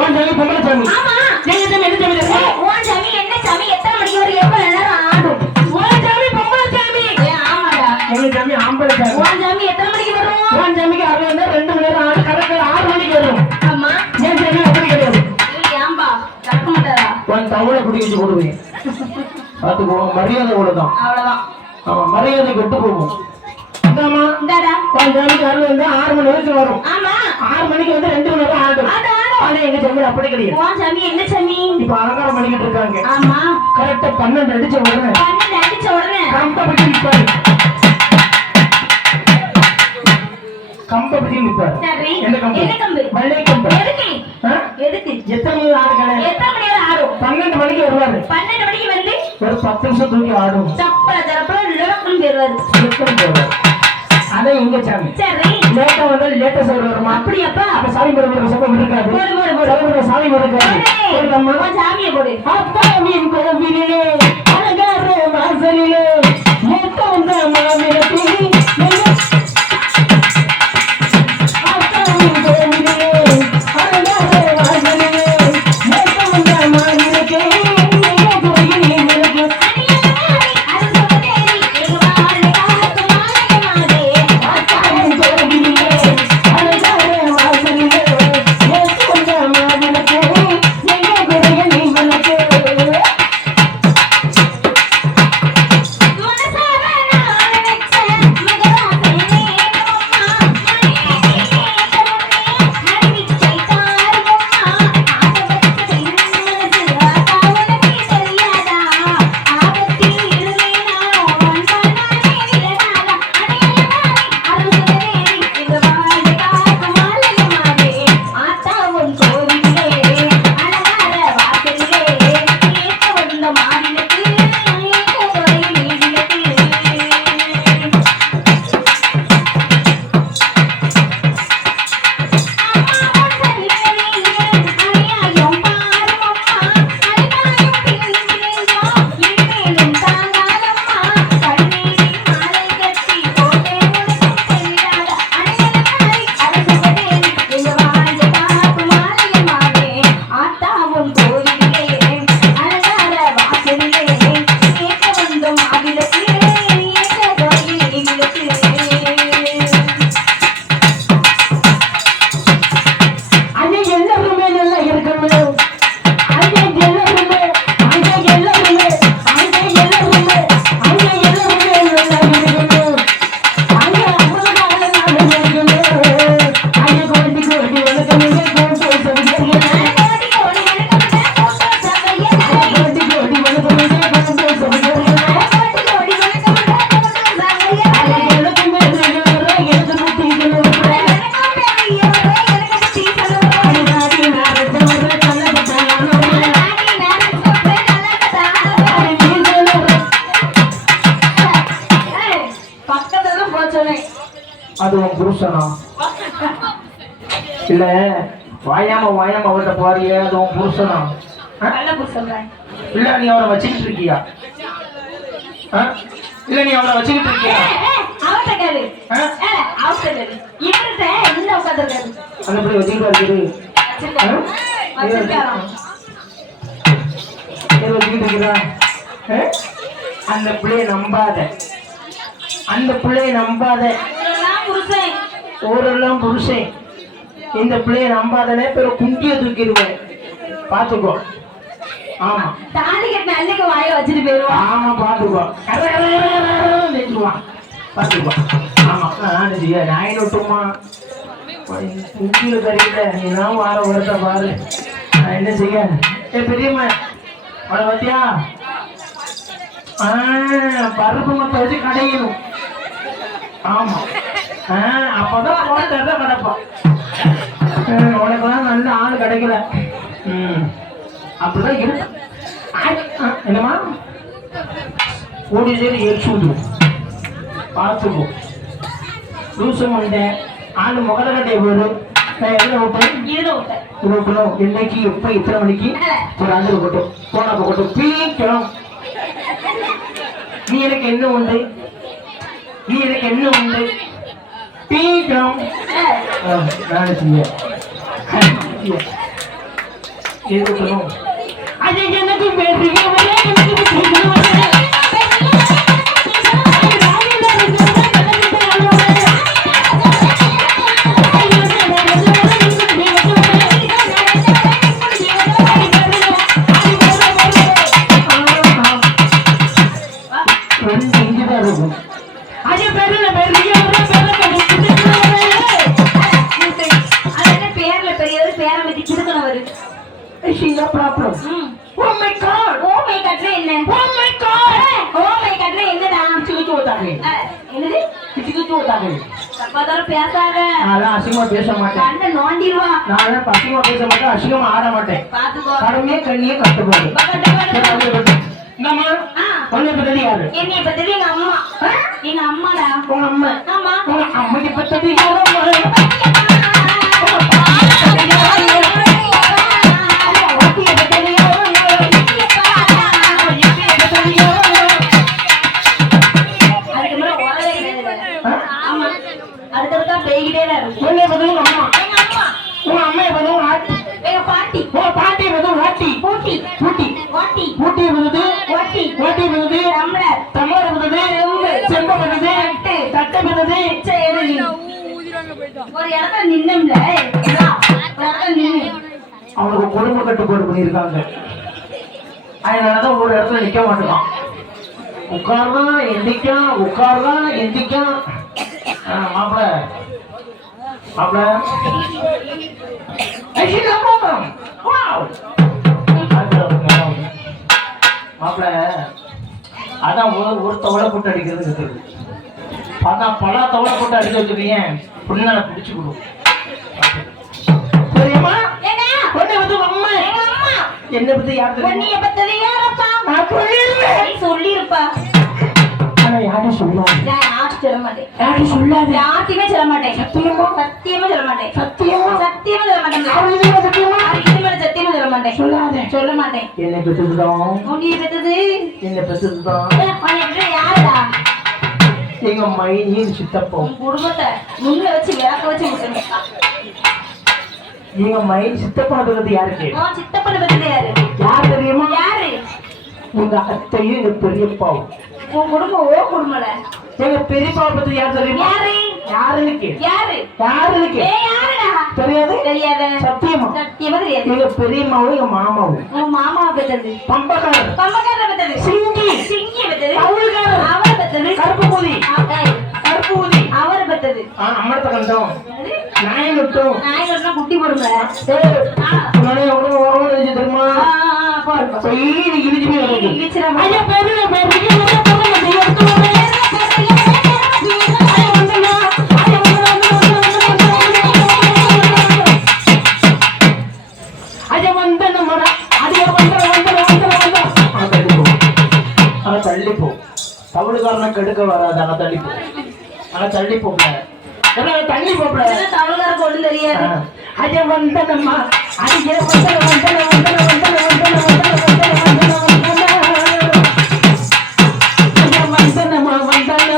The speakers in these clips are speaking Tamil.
உன் சாமி பொம்பளை சாமி. ஆமா. எங்க சாமி என்ன சாமி இருக்கு? உன் சாமி என்ன சாமி? எத்தனை மணிக்கு வரும்? எவ்வளவு நேரம் ஆடும்? உன் சாமி பொம்பளை சாமி. ஆமாடா. எங்க சாமி ஆம்பளை சாமி. உன் சாமி எத்தனை மணிக்கு வரும்? உன் சாமிக்கு 2 மணி நேரம் ஆடு. கரெக்டா 6 மணிக்கு வரும். ஆமா. என் சாமி அப்படி கிடையாது. ஏம்பா கட்ட மாட்டாரா? உன் தவளை பிடிச்சி போடுவேன். பாத்துக்கோ, மரியாதை அவ்வளவுதான். அவ்வளவுதான். ஆமா, மரியாதை கொண்டு போகும். இந்தாமா இந்தாடா. உன் சாமிக்கு 6 மணி வரைக்கும் வரும். ஆமா. 6 மணிக்கு 2 மணி நேரம் ஆடும். ஆனா எங்க சாமி அப்படி கிடையாது. உன் சாமி என்ன சாமி? இப்ப அலங்காரம் பண்ணிக்கிட்டு இருக்காங்க. ஆமா. கரெக்டா 12 அடிச்ச உடனே 12 அடிச்ச உடனே கம்பப்பட்டி நிற்பாரு. கம்பப்பட்டி நிற்பாரு. சரி. என்ன கம்பு? என்ன கம்பு? வெள்ளை கம்பு. எதுக்கு? எதுக்கு? எத்தனை மணி ஆடுகளே? எத்தனை மணி நேரம் ஆடும்? 12 மணிக்கு வருவாரு. 12 மணிக்கு வந்து ஒரு 10 நிமிஷம் தூக்கி ஆடும். சப்பல தரப்பல லோக்கல் பேர்வாரு. சுத்தம் போவாரு. அதான் எங்க சாமி. சரி. லேட்டா வந்தா லேட்டா சொல்ல வருமா? அப்படியாப்பா? அப்ப சாமி போடுற சப்பம் இருக்காது. போடு சாமி போடுறாரு. உன் சாமியை போடு. அப்பா மீன் கோவிலே அழகார வாசலிலே மொத்த வந்த மாமிரத்தி அது உன் புருஷனா? இல்ல வாயாம அவர்கிட்ட போறிய, அது உன் புருஷனா? இல்ல நீ அவரை வச்சுக்கிட்டு இருக்கியா? இல்ல நீ அவரை வச்சுக்கிட்டு இருக்கியா? அந்த பிள்ளை வச்சுக்கிட்டு இருக்கிறா. அந்த பிள்ளைய நம்பாத, அந்த பிள்ளைய நம்பாத. ஊரெல்லாம் புருஷன். இந்த பிள்ளைய நம்பாதனே பிற குண்டிய தூக்கிடுவேன், பாத்துக்கோ. ஆமா தாலி கட்டின அன்னைக்கு வாயில வச்சுட்டு போயிருவான். ஆமா பாத்துக்கோ, பாத்துக்கோ. ஆமா நாய் நொட்டுமா குண்டியில தெரியல. நீதான் வார வருத்த பாரு. நான் என்ன செய்ய? பெரியம்மா அவளை பத்தியா பருப்பு மத்த வச்சு கடையணும். ஆமா அப்பதான் கிடப்பான். உனக்குலாம் நல்ல ஆள் கிடைக்கல. அப்படிதான் இருக்கு. என்னமா ஓடி சரி எரிச்சு விடுவோம், பார்த்துப்போம். லூசு மண்டை ஆளு முகல கட்டைய போயிடும். இன்னைக்கு எப்ப இத்தனை மணிக்கு ஒரு ஆண்டு கொட்டும் போனப்ப கொட்டும் பீக்கணும். நீ எனக்கு என்ன உண்டு, நீ எனக்கு என்ன உண்டு பீக்கணும். இருக்கணும். அது எனக்கு பெரியவரே, எனக்கு பெரியவரே. அசிங்கமா பேச மாட்டேன், அசிங்கமா ஆட மாட்டேன். கடமையே கண்ணியே கட்டுப்பாடு. யாரு? என்னைய பத்தி எங்க அம்மா. எங்க அம்மாடா. உங்க அம்மா? ஆமா. உங்க அம்மைக்கு பத்தது யாரோ? அவனுக்கு குடும்ப கட்டுப்பாடு பண்ணியிருக்காங்க. அதனாலதான் ஒரு இடத்துல நிக்க மாட்டேங்கான். உட்கார்தான் எந்திக்கான், உட்கார்தான் எந்திக்கான். மாப்பிள மாப்பிள மாப்பிள அதான் ஒரு தவளை போட்டு அடிக்கிறது இருக்குது. அதான் பல தவளை போட்டு அடிக்க வச்சுருக்கீங்க. புண்ணால பிடிச்சு கொடு. தெரியுமா? என்ன பத்தி யாரு சொல்லிருப்பா. யாரும் சொல்லாது, சொல்ல மாட்டேன். யாரும் சொல்லாது, யார்த்தையுமே சொல்ல மாட்டேன். சத்தியமா சத்தியமா சொல்ல மாட்டேன். சத்தியமா சத்தியமா சொல்ல மாட்டேன். சத்தியமா சத்தியமா சொல்ல மாட்டேன். சொல்லாத, சொல்ல மாட்டேன். என்ன பெற்றதுதான், உன்னைய பெத்தது என்ன பெற்றதுதான் யாருடா? எங்க மைனின் சித்தப்பா. உன் குடும்பத்தை முன்ன வச்சு விளக்க வச்சு விட்டுருங்க. எங்க மைன் சித்தப்பா பெற்றது யாருக்கு? சித்தப்பனை பெற்றது யாரு? யார் தெரியுமா? யாரு? உங்க அத்தையும் எங்க பெரியப்பாவும். உன் குடும்பம் ஓ குடும்பல. எங்க பெரியப்பா பத்தி யார் தெரியுமா? யாரு? யாருக்கு? யாரு? யாருக்கு? யாருடா? தெரியாது? தெரியாது. சத்தியமா? சத்தியமா தெரியாது. எங்க பெரியம்மாவும் எங்க மாமாவும். உன் மாமாவை பெற்றது பம்பக்காரர். பம்பக்காரரை பெற்றது சிங்கி. சிங்கியை பெற்றது அவளுக்காரர். அவரை பெற்றது கருப்பு பூதி. கருப்பு பூதி அவரை பெற்றது அம்மரத்தை கண்டோம். நாய் விட்டோம். நாய் விட்டா குட்டி போடுங்க. தெரியுமா? தள்ளிப்போ தமிழ்காரனை கெடுக்க வராது. ஆனா தள்ளிப்போ, ஆனா தள்ளிப்போ தள்ளி போப்பல. தமிழ்காரருக்கு ஒண்ணும் தெரியாது. அஜ வந்தனம்மா அடியே வந்தன வந்தன வந்தன வந்தன வந்தன வந்தன வந்தனம்மா வந்தன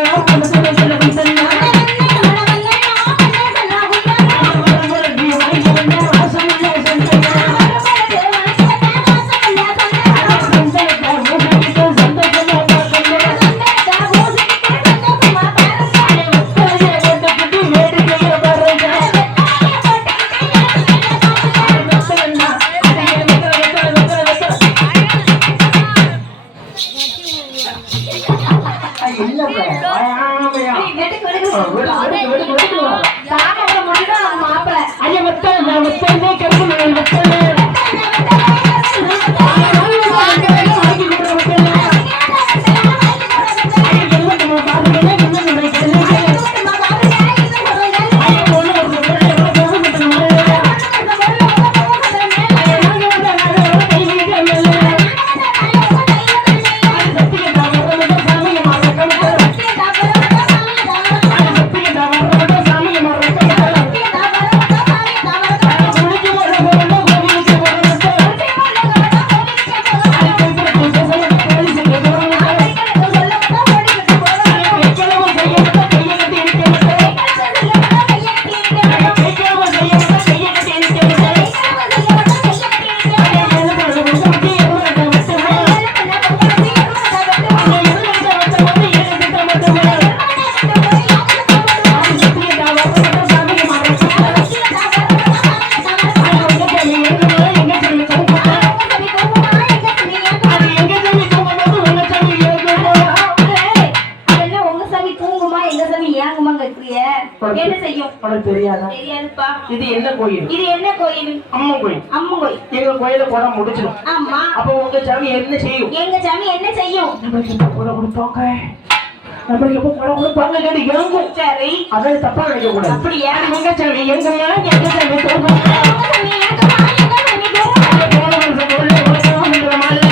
இது என்ன கோயில்? இது என்ன கோயில்? அம்மன் கோயில். அம்மன் கோயில். எங்க கோயில குடம் முடிச்சிடும். ஆமா. அப்ப உங்க சாமி என்ன செய்யும்? எங்க சாமி என்ன செய்யும்? நம்மளுக்கு எப்ப குடம் கொடுப்பாங்க? நம்மளுக்கு எப்ப குடம் கொடுப்பாங்க? கேட்டு இறங்கும். சரி. அதாவது தப்பா நினைக்க கூடாது. அப்படியா? எங்க சாமி எங்கம்மா எங்க சாமி போன வருஷம் போல உலகம் மாலை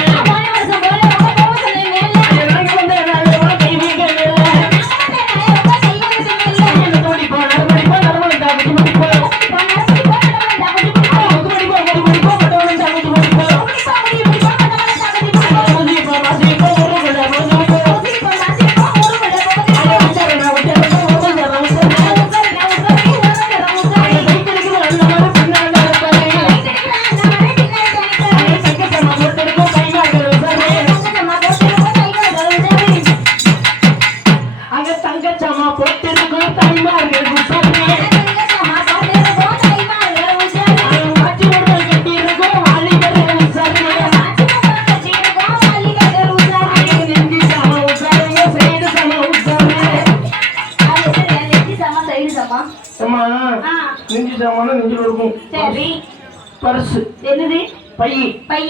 பர்ஸ் என்னது? பை பை.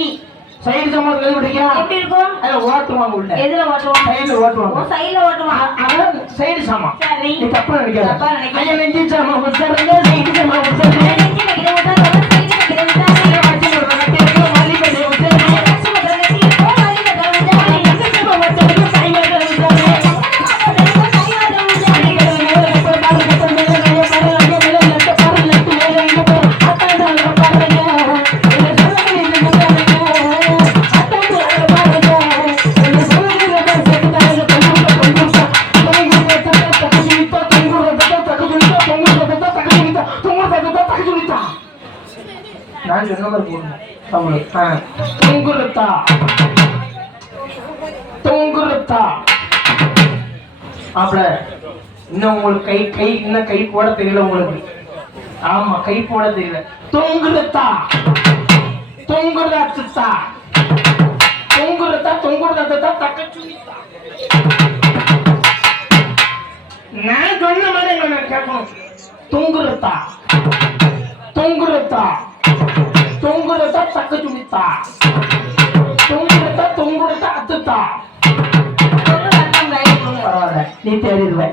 சைடு சமான் கழுவிடுறியா? எப்படி இருக்கும்? அத ஓட்டுவாங்க உள்ள. எதுல ஓட்டுவாங்க? சைடுல ஓட்டுவாங்க. ஓ சைடுல ஓட்டுவாங்க. அத சைடு சமான். சரி. நீ தப்பா நினைக்காத. தப்பா நினைக்காத. ஐயா நெஞ்சி சமான் உட்காருங்க, சைடு சமான் உட்காருங்க. நெஞ்சி வைக்கிற உட்காரு, சைடு வைக்கிற உட்காரு. வாச்சி போடுற கட்டியோ மாலி பண்ணி உட்காருங்க. வாச்சி போடுற கட்டியோ மாலி பண்ணி உட்காரு. எங்க சமான் உட்காருங்க, கை மேல உட்காருங்க. நான் சொன்ன மாதிரி போடணும். தொங்குருத்தா தொங்குருத்தா அப்பட இன்னும் உங்களுக்கு கை இன்னும் கை போட தெரியல உங்களுக்கு. ஆமா கை போட தெரியல. தொங்குருத்தா தொங்குருத்தா தொங்குருத்தா தொங்குருத்தா தக்கச்சுனித்தா. நான் சொன்ன மாதிரி நான் கேட்கணும். தொங்குருத்தா தொங்குருத்தா தொங்குருத்தா தக்கச்சுனித்தா தொங்குருத்தா தொங்குருத்தா அத்துத்தா. பரவாயில்ல நீ தெரியுதுல.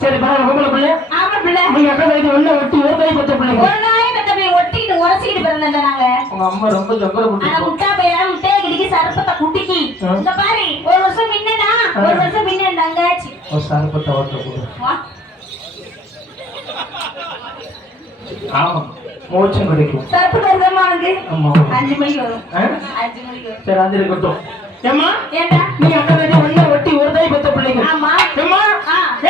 சரி பரவாயில்ல. பொம்பளை பிள்ளை ஆமா பிள்ளை. நீங்க அக்கா வயது ஒண்ணு ஒட்டி ஒரு கை பத்த பிள்ளைங்க. ஒரு நாய் பத்த பிள்ளை ஒட்டிட்டு உரசிக்கிட்டு பிறந்தேன் நாங்க. உங்க அம்மா ரொம்ப ஜங்கல ஆனா போட்டு முட்டா பையா முட்டையை கிடிக்கி சரப்பத்தை குட்டிக்கி. இந்த பாரு ஒரு வருஷம் முன்னனா ஒரு வருஷம் முன்ன தங்காச்சி. ஒரு சரப்பத்தை ஓட்ட போடு. வா. ஆமா மோட்சம் கிடைக்கும். சரப்பு தரமா வந்து ஆமா 5 மணிக்கு வரும். 5 மணிக்கு வரும். சரி அது இருக்கட்டும். ஏம்மா ஏண்டா நீ அக்கா வயது ஒண்ணு ஒட்டி ஒரு கை பத்த பிள்ளைங்க. ஆமா. ஏம்மா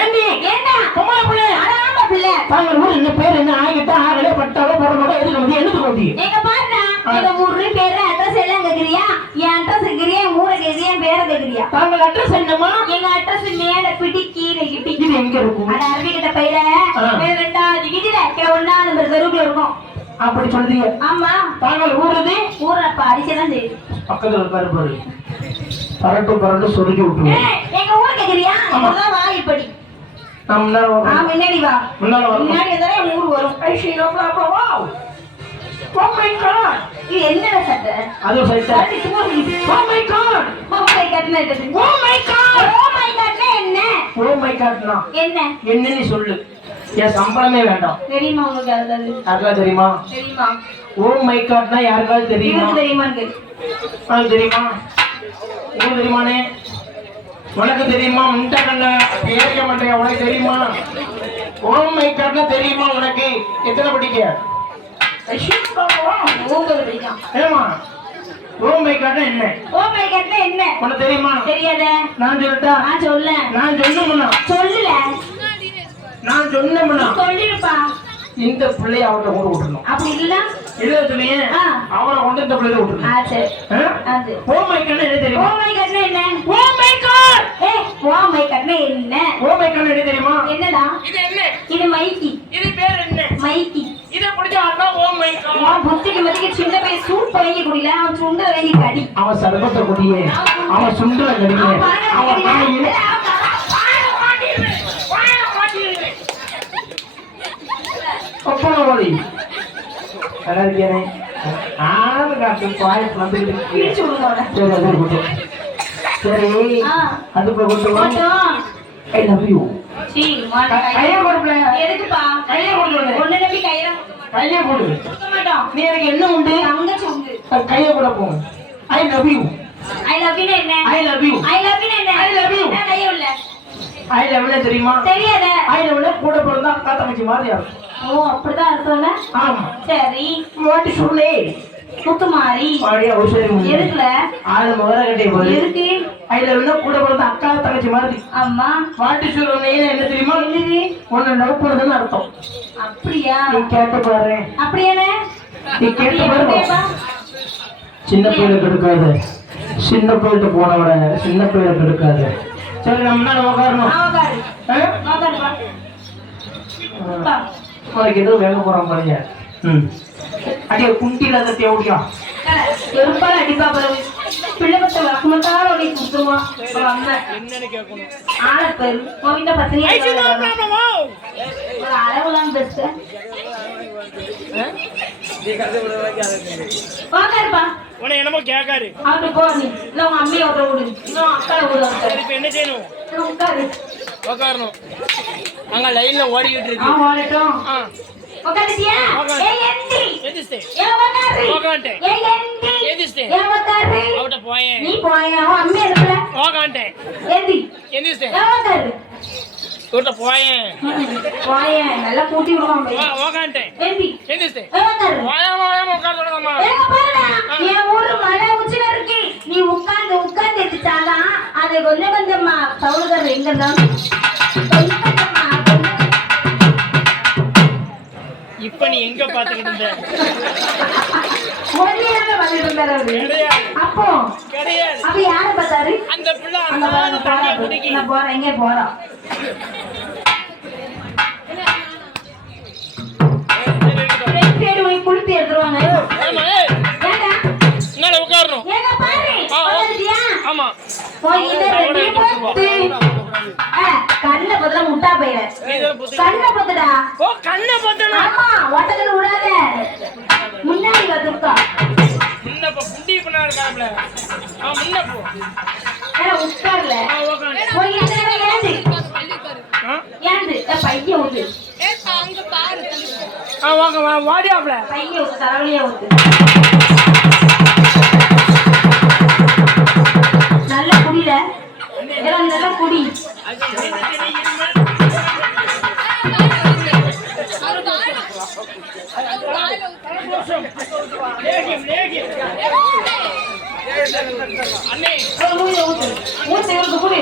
ஏண்டி ஏண்டா பொம்பளை பிள்ளை ஆமா பிள்ளை. தாங்க ஊர் என்ன பேர் என்ன ஆகிட்டா ஆகலே பட்டாவோ போடமாட்டோ எதுக்கு வந்து என்னது கொட்டி எங்க பாருடா எங்க ஊரு பேரு அட்ரஸ் எல்லாம் கேக்குறியா? என் அட்ரஸ் கேக்குறியா? என் ஊரை கேக்குறியா? என் பேரை கேக்குறியா? தாங்கள் அட்ரஸ் என்னம்மா? எங்க அட்ரஸ் மேல பிடி கீழே கிட்டி. இது எங்க இருக்கும்? அட அரபி கிட்ட பையில மேல 2வது வீதியில 1 நம்பர் தெருவுல இருக்கும். அப்படி சொல்றீங்க? ஆமா. தாங்கள் ஊருது ஊரப்பா அடிச்சதான் செய்யுது. பக்கத்துல இருக்காரு பாரு. பரட்டு சொருகி விட்டுருவோம். எங்க ஊர் கேக்குறியா? அதான் வாயிப்படி. நான் முன்னால ஆ முன்னாடி வா. முன்னால வா. முன்னாடி வந்தா என் ஊர் வரும். ஐஷி no problem. Wow. Oh my God. இது என்ன சட்டை? அது சட்டை. Oh my God. Oh my God என்னது? Oh my God. Oh my காட்னா என்ன? ஓ மை காட்னா என்ன? என்னன்னு சொல்லு. என் சம்பளமே வேண்டாம். தெரியுமா உங்களுக்கு அது? யாருக்கா தெரியுமா? தெரியுமா? ஓ மை காட்னா யாருக்காவது தெரியுமா? உங்களுக்கு தெரியுமான்னு கேளு. அது தெரியுமா? உங்களுக்கு தெரியுமானே? உனக்கு தெரியுமா? முட்டை கண்ண கேட்க மாட்டேன். உனக்கு தெரியுமா? ஓ மை காட்னா தெரியுமா உனக்கு? எத்தனை படிக்க? உங்களுக்கு தெரியும். ஏமா ஓ மை காட்னா என்ன? ஓ மை காட்னா என்ன? உனக்கு தெரியுமா? தெரியாத. நான் சொல்லட்டா? நான் சொல்ல. நான் சொன்னமுன்னா சொல்லல. நான் சொன்னமுன்னா சொல்லிருப்பா. இந்த பிள்ளைய அவர்கிட்ட கொண்டு விட்டுருணும். அப்படி இல்ல இல்ல சொல்லியே அவரை கொண்டு இந்த பிள்ளைய விட்டுருணும். சரி. அது ஓ மை காட்னா என்ன தெரியுமா? ஓ மை காட்னா என்ன? Oh my God. Oh my காட்னா என்ன? ஓ மை காட்னா என்ன தெரியுமா? என்னடா? இது என்ன? இது மைக்கி. இது பேர் என்ன? மைக்கி. இத புடிச்சா அண்ணா ஓ மை காட். நான் புத்திக்கு மதிக்கு சின்ன பையன் சூப் வாங்கி குடில. அவன் சுண்டல வாங்கி கடி. அவன் சர்பத்தை குடியே. அவன் சுண்டல கடியே. அவன் வாயில அப்பா ஓடி நல்லா இருக்கியானே பாயசம் வந்துட்டு பிரிச்சு விடுங்க அவனை. சரி அது இருக்கட்டும். சரி ஆ. அது போகட்டும். போட்டோம். ஐ லவ் யூ. சீ, மாட்டா. கையை கொடுப்பல. எதுக்குப்பா? கையை கொடுக்கணும். ஒண்ணு நம்பி கையில கையை கொடு. கொடுக்க மாட்டோம். நீ எனக்கு என்ன உண்டு? தங்கச்சி உண்டு. கையை கூட போங்க. I love you. I love you என்ன? I love you. I love you என்ன? I love you. நான் கையே உள்ள. ஐ லவ் யூ தெரியுமா? தெரியாத. ஐ லவ் யூ கூட பிறந்தா அக்கா தங்கச்சி மாதிரி இருக்கும். ஓ, அப்படிதான் அர்த்தம்ல. ஆமா. சரி. வாட்டி சொல்லு. முத்துமாரி. வாடியா அவசரம். எதுக்குல? ஆளு முதல்ல கட்டே போகுது. எதுக்கு? ஐ லவ் யூ கூட பிறந்தா அக்கா தங்கச்சி மாதிரி. அம்மா. வாட்டி சொல்றேன் என்ன தெரியுமா? என்னது? உன்னை லவ் பண்றதுன்னு அர்த்தம். அப்படியா? நீ கேட்டு பாரு. அப்படியானே? நீ கேட்டு பாரு. சின்ன பிள்ளைகளுக்கு எடுக்காது. சின்ன பிள்ளைகிட்ட போனவட சின்ன பிள்ளைகளுக்கு எடுக்காது. சரி நம்ம நாள் உட்காரணும். உனக்கு எதுவும் வேக போறான் பாருங்க. அடியா குண்டியில தட்டி ஓடியா எருப்பால அடிப்பா பிறகு பிள்ளை பத்த வழக்கமத்தால ஒளி கொடுத்துருமா ஆள பேரு கோவிந்த பத்தினி ஒரு அளவுலாம் பெருசு உக்காருப்பா. என்னமோ கேட்காரு அவரு போ நீ இல்ல உங்க அம்மையை விட விடு இன்னும் அக்கால விடு இப்ப என்ன செய்யணும்? உட்காரு. உட்காரணும். அங்க லைன்ல ஓடிக்கிட்டு இருக்கு. ஓடட்டும். உட்காந்துட்டியா? ஏய் எந்தி. எதிஸ்தே. ஏ உட்காரு. உட்கார்ந்தே. ஏய் எந்தி. எதிஸ்தே. ஏ உட்காரு. அவட்ட போயேன். நீ போயா உன் அம்மையை எழுப்புல. உட்கார்ந்தே. எந்தி. எதிஸ்தே. ஏ உட்காரு. அவட்ட போயேன். போயா நல்லா கூட்டி விடுவான் பை. உட்கார்ந்தே. எந்தி. எதிஸ்தே. ஏ உட்காரு. போயாம உட்கார சொல்லலாமா? ஏங்க பாருடா. என் ஊரு மலை உச்சில இருக்கு. நீ உட்கார்ந்து உட்கார்ந்து எடுத்தாதான் அது கொஞ்சம் கொஞ்சமா சவுடுறது எங்க இருந்தாலும் கொஞ்சம் கொஞ்சமா இப்ப நீ எங்க பாத்துக்கிட்டு இருந்த? ஒல்லியாக வந்துட்டு இருந்தாரு அவரு. கிடையாது. அப்போ கிடையாது. அப்ப யாரை பார்த்தாரு? அந்த பிள்ளை அந்த அந்த தண்ணியை போறா குடிக்கி. நான் போறேன் எங்கே போறோம் குளிப்பி எடுத்துருவாங்க. ஆமா. ஏய், ஏண்டா? என்னால உட்காரணும். ஏங்க பாரு. உட்காந்துட்டியா? ஆமா. போய் இந்த ரெண்டு போத்து. கண்ணை பத்தில முட்டா பையில. கண்ணை பத்துடா. ஓ கண்ணை பத்தணும். ஆமா, ஒட்டக்கல் விடாத. முன்னாடி வந்துருக்கா. முன்ன போ குண்டி பண்ணா இருக்காப்ல. முன்ன போ. உட்கார்ல. உட்கார்ந்து. போய் இந்த ஏந்து. ஏந்து. பைய விட்டு. வாடியாப்ல. பைய விட்டு தலைவலியா விட்டு. நல்ல குடியில நல்ல குடி. அண்ணே ஊத்து இவருக்கு குடி.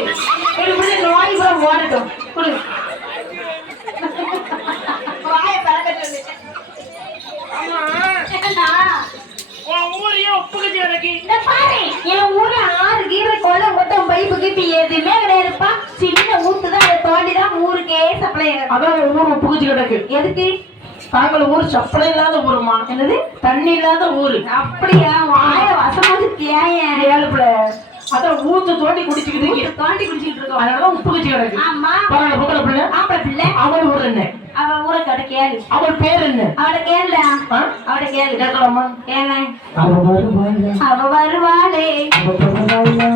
நோய் கூட ஓடட்டும். குடி. வாய பழக்கட்டு. உன் ஊரையே ஒப்புக்குச்சு எனக்கு. இந்த பாரு, என் ஊர்ல 6 கீரை கொள்ள மொத்தம் பைப்பு கிப்பி எதுவுமே கிடையாதுப்பா. சின்ன ஊத்துதான் அதை தோண்டிதான் ஊருக்கே சப்ளை. அதான் ஊர் புகுச்சு கிடக்கு. எதுக்கு? தாங்கள் ஊர் சப்ளை இல்லாத ஊருமா? என்னது? தண்ணி இல்லாத ஊரு. அப்படியா? வாய வசமாச்சு தேயன். ஏழுப்புல அதான் ஊத்து தோண்டி குடிச்சுக்கிட்டு தோண்டி குடிச்சிட்டு இருக்கோம். அதனால உப்பு கட்சி கிடக்கு. ஆமா. பரவாயில்ல பொம்பளை பிள்ளை. ஆம்பளை பிள்ளை. அவள் ஊர் என்ன? அவ ஊரை கட்ட கேளு. அவள் பேர் என்ன? அவளை கேளுடா. ஆ? அவளை கேளு. கேட்கலாமா? ஏங்க? அவ வருவாளே. அவ வருவாளே. அவ வருவாளே.